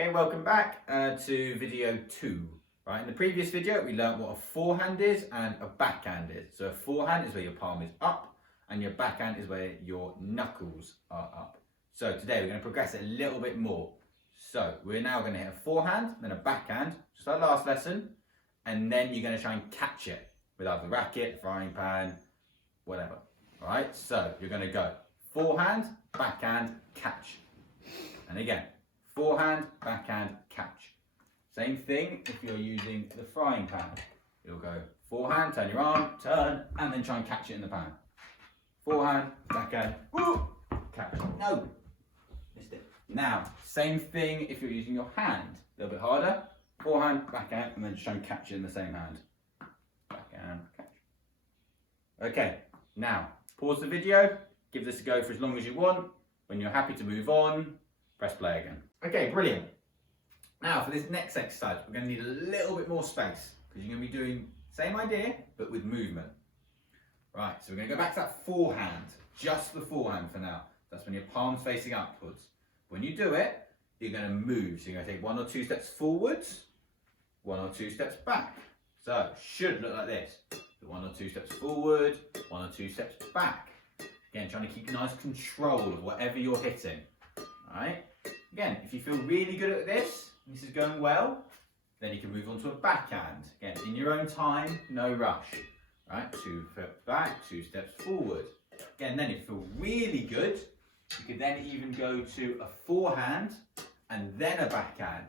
Okay, welcome back to video 2. Right, in the previous video we learned what a forehand is and a backhand is. So a forehand is where your palm is up and your backhand is where your knuckles are up. So today we're going to progress it a little bit more. So we're now going to hit a forehand, then a backhand, just like last lesson, and then you're going to try and catch it with either the racket, frying pan, whatever. Alright, so you're going to go forehand, backhand, catch. And again, forehand, backhand, catch. Same thing if you're using the frying pan. You'll go forehand, turn your arm, turn, and then try and catch it in the pan. Forehand, backhand, woo, catch. No, missed it. Now, same thing if you're using your hand. A little bit harder. Forehand, backhand, and then just try and catch it in the same hand. Backhand, catch. Okay, now, pause the video. Give this a go for as long as you want. When you're happy to move on, press play again. Okay, brilliant. Now for this next exercise, we're going to need a little bit more space because you're going to be doing the same idea but with movement. Right, so we're going to go back to that forehand, just the forehand for now. That's when your palm's facing upwards. When you do it, you're going to move. So you're going to take 1 or 2 steps forwards, 1 or 2 steps back. So should look like this. So 1 or 2 steps forward, 1 or 2 steps back. Again, trying to keep nice control of whatever you're hitting. Alright, again, if you feel really good at this is going well, then you can move on to a backhand. Again, in your own time, no rush. Right, 2 steps back, 2 steps forward. Again, then if you feel really good, you could then even go to a forehand and then a backhand.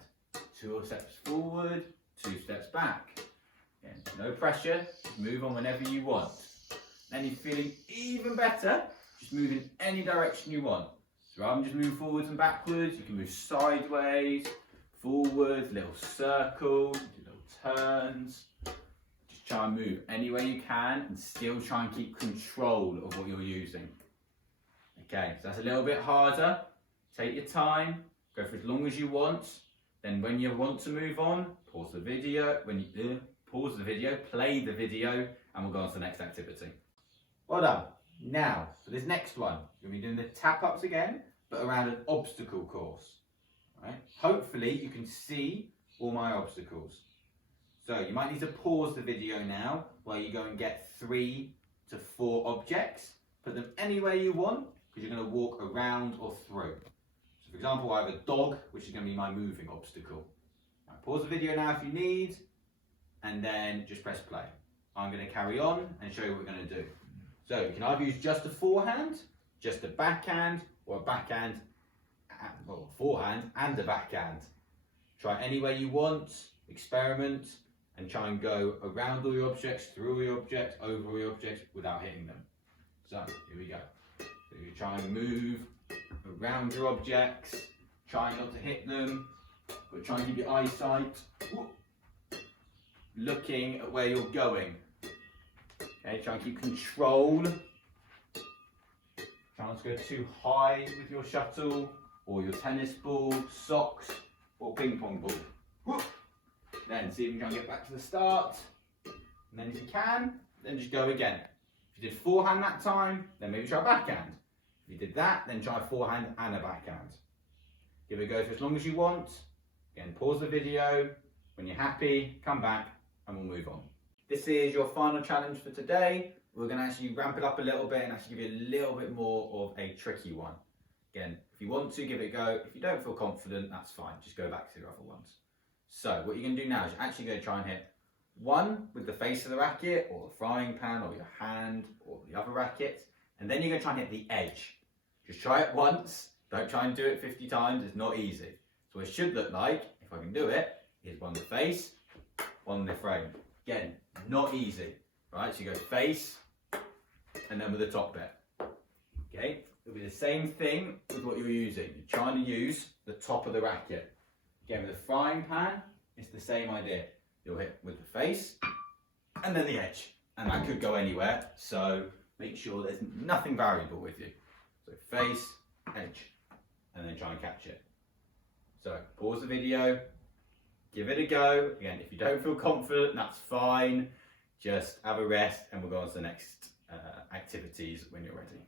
2 steps forward, 2 steps back. Again, no pressure, just move on whenever you want. Then you're feeling even better, just move in any direction you want. So rather than just move forwards and backwards, you can move sideways, forwards, little circles, little turns. Just try and move any way you can and still try and keep control of what you're using. Okay, so that's a little bit harder. Take your time, go for as long as you want. Then when you want to move on, pause the video. When you pause the video, play the video, and we'll go on to the next activity. Well done. Now, for this next one, you're going to be doing the tap-ups again, but around an obstacle course. Right? Hopefully, you can see all my obstacles. So, you might need to pause the video now, where you go and get 3 to 4 objects. Put them anywhere you want, because you're going to walk around or through. So, for example, I have a dog, which is going to be my moving obstacle. Now, pause the video now if you need, and then just press play. I'm going to carry on and show you what we're going to do. So you can either use just a forehand, just a backhand, or a backhand, well, a forehand and a backhand. Try any way you want, experiment, and try and go around all your objects, through all your objects, over all your objects without hitting them. So here we go. So you try and move around your objects, try not to hit them, but try and keep your eyesight looking at where you're going. Okay, try and keep control. Try not to go too high with your shuttle or your tennis ball, socks or ping pong ball. Then see if you can get back to the start. And then if you can, then just go again. If you did forehand that time, then maybe try backhand. If you did that, then try forehand and a backhand. Give it a go for as long as you want. Again, pause the video. When you're happy, come back and we'll move on. This is your final challenge for today. We're going to actually ramp it up a little bit and actually give you a little bit more of a tricky one. Again, if you want to, give it a go. If you don't feel confident, that's fine. Just go back to your other ones. So what you're going to do now is you're actually going to try and hit one with the face of the racket or the frying pan or your hand or the other racket. And then you're going to try and hit the edge. Just try it once. Don't try and do it 50 times. It's not easy. So what it should look like, if I can do it, is one the face, one the frame. Again, not easy, right? So you go face and then with the top bit. Okay, it'll be the same thing with what you're using. You're trying to use the top of the racket. Again, with the frying pan, it's the same idea. You'll hit with the face and then the edge. And that could go anywhere, so make sure there's nothing variable with you. So face, edge, and then try and catch it. So pause the video. Give it a go. Again, if you don't feel confident, that's fine. Just have a rest and we'll go on to the next activities when you're ready.